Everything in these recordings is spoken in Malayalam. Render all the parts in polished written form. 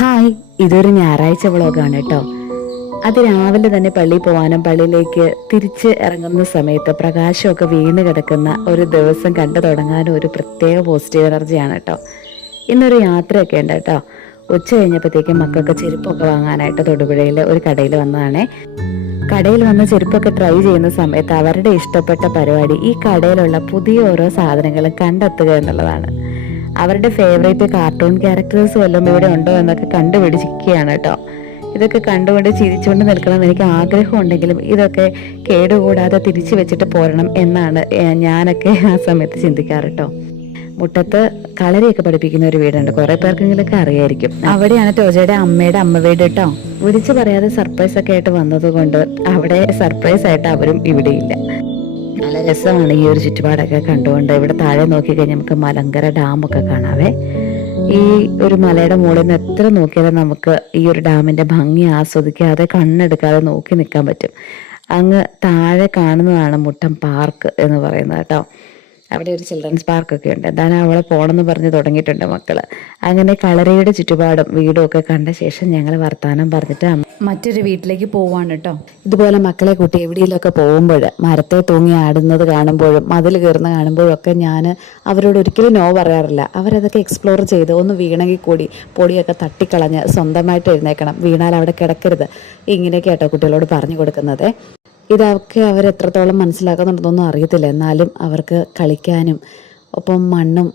ഹായ്, ഇതൊരു ഞായറാഴ്ച വ്ളോഗാണ് കേട്ടോ. രാവിലെ തന്നെ പള്ളിയിൽ പോകാനും പള്ളിയിലേക്ക് തിരിച്ച് ഇറങ്ങുന്ന സമയത്ത് പ്രകാശമൊക്കെ വീണ് കിടക്കുന്ന ഒരു ദിവസം കണ്ടു തുടങ്ങാനും ഒരു പ്രത്യേക പോസിറ്റീവ് എനർജിയാണ് കേട്ടോ. ഇന്നൊരു യാത്രയൊക്കെ ഉണ്ട് കേട്ടോ. ഉച്ച കഴിഞ്ഞപ്പോഴത്തേക്കും മക്കൾക്ക് ചെരുപ്പൊക്കെ വാങ്ങാനായിട്ട് തൊടുപുഴയിൽ ഒരു കടയിൽ വന്നതാണേ. കടയിൽ വന്ന് ചെരുപ്പൊക്കെ ട്രൈ ചെയ്യുന്ന സമയത്ത് അവരുടെ ഇഷ്ടപ്പെട്ട പരിപാടി ഈ കടയിലുള്ള പുതിയ ഓരോ സാധനങ്ങളും കണ്ടെത്തുക എന്നുള്ളതാണ്. അവരുടെ ഫേവറേറ്റ് കാർട്ടൂൺ ക്യാരക്ടേഴ്സ് വല്ലതും ഇവിടെ ഉണ്ടോ എന്നൊക്കെ കണ്ടുപിടിച്ചിരിക്കുകയാണ് കേട്ടോ. ഇതൊക്കെ കണ്ടുകൊണ്ട് ചിരിച്ചുകൊണ്ട് നിൽക്കണം എനിക്ക് ആഗ്രഹം ഉണ്ടെങ്കിലും ഇതൊക്കെ കേടുകൂടാതെ തിരിച്ചു വെച്ചിട്ട് പോരണം എന്നാണ് ഞാനൊക്കെ ആ സമയത്ത് ചിന്തിക്കാറ് കേട്ടോ. മുറ്റത്ത് കളരിയൊക്കെ പഠിപ്പിക്കുന്ന ഒരു വീടുണ്ട്, കുറെ പേർക്കെങ്കിലൊക്കെ അറിയായിരിക്കും. അവിടെയാണ് ടോജയുടെ അമ്മയുടെ അമ്മ വീട് കേട്ടോ. വിളിച്ചു പറയാതെ സർപ്രൈസ് ഒക്കെ ആയിട്ട് വന്നത് കൊണ്ട് അവിടെ സർപ്രൈസ് ആയിട്ട് അവരും ഇവിടെയില്ല. നല്ല രസമാണ് ഈ ഒരു ചുറ്റുപാടൊക്കെ കണ്ടുകൊണ്ട്. ഇവിടെ താഴെ നോക്കിക്കഴിഞ്ഞാൽ നമുക്ക് മലങ്കര ഡാമൊക്കെ കാണാവേ. ഈ ഒരു മലയുടെ മുകളിൽ നിന്ന് എത്ര നോക്കിയാലും നമുക്ക് ഈ ഒരു ഡാമിന്റെ ഭംഗി ആസ്വദിക്കാതെ കണ്ണെടുക്കാതെ നോക്കി നിൽക്കാൻ പറ്റും. അങ്ങ് താഴെ കാണുന്നതാണ് മുട്ടം പാർക്ക് എന്ന് പറയുന്നത് കേട്ടോ. അവിടെ ഒരു ചിൽഡ്രൻസ് പാർക്കൊക്കെ ഉണ്ട്. എന്തായാലും അവളെ പോകണമെന്ന് പറഞ്ഞ് തുടങ്ങിയിട്ടുണ്ട് മക്കള്. അങ്ങനെ കളരിയുടെ ചുറ്റുപാടും വീടും ഒക്കെ കണ്ട ശേഷം ഞങ്ങൾ വർത്താനം പറഞ്ഞിട്ട് മറ്റൊരു വീട്ടിലേക്ക് പോവാണ് കേട്ടോ. ഇതുപോലെ മക്കളെ കൂട്ടി എവിടെയെങ്കിലുമൊക്കെ പോകുമ്പോൾ മരത്തെ തൂങ്ങി ആടുന്നത് കാണുമ്പോഴും മതിൽ കയറുന്ന കാണുമ്പോഴും ഒക്കെ ഞാൻ അവരോട് ഒരിക്കലും നോ പറയാറില്ല. അവരതൊക്കെ എക്സ്പ്ലോർ ചെയ്ത് ഒന്ന് വീണെങ്കിൽ കൂടി പൊടിയൊക്കെ തട്ടിക്കളഞ്ഞ് സ്വന്തമായിട്ട് എഴുന്നേക്കണം, വീണാൽ അവിടെ കിടക്കരുത്, ഇങ്ങനെയൊക്കെ കേട്ടോ കുട്ടികളോട് പറഞ്ഞു കൊടുക്കുന്നത്. ഇതൊക്കെ അവരെത്രത്തോളം മനസ്സിലാക്കുന്നുണ്ടെന്നൊന്നും അറിയത്തില്ല. എന്നാലും അവർക്ക് കളിക്കാനും ഒപ്പം മണ്ണും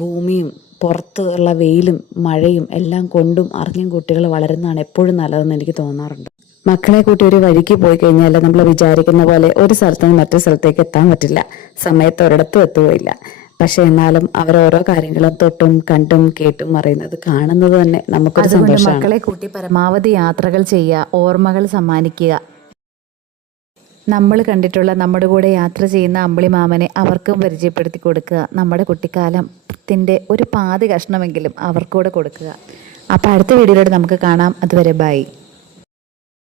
ഭൂമിയും പുറത്ത് ഉള്ള വെയിലും മഴയും എല്ലാം കൊണ്ടും അറിഞ്ഞും കുട്ടികൾ വളരുന്നതാണ് എപ്പോഴും നല്ലതെന്ന് എനിക്ക് തോന്നാറുണ്ട്. മക്കളെ കൂട്ടി ഒരു വഴിക്ക് പോയി കഴിഞ്ഞാൽ നമ്മൾ വിചാരിക്കുന്ന പോലെ ഒരു സ്ഥലത്ത് നിന്ന് മറ്റൊരു സ്ഥലത്തേക്ക് എത്താൻ പറ്റില്ല, സമയത്ത് ഒരിടത്തും എത്തുകയില്ല. പക്ഷെ എന്നാലും അവരോരോ കാര്യങ്ങളും തൊട്ടും കണ്ടും കേട്ടും അറിയുന്നത് കാണുന്നത് തന്നെ നമുക്കൊരു സന്തോഷമാണ്. മക്കളെ കൂട്ടി പരമാവധി യാത്രകൾ ചെയ്യുക, ഓർമ്മകൾ സമ്മാനിക്കുക. നമ്മൾ കണ്ടിട്ടുള്ള നമ്മുടെ കൂടെ യാത്ര ചെയ്യുന്ന അമ്പിളിമാമനെ അവർക്കും പരിചയപ്പെടുത്തി കൊടുക്കുക. നമ്മുടെ കുട്ടിക്കാലത്തിൻ്റെ ഒരു പാതി കഷ്ണമെങ്കിലും അവർക്കൂടെ കൊടുക്കുക. അപ്പോൾ അടുത്ത വീഡിയോയിലൂടെ നമുക്ക് കാണാം. അതുവരെ ബൈ.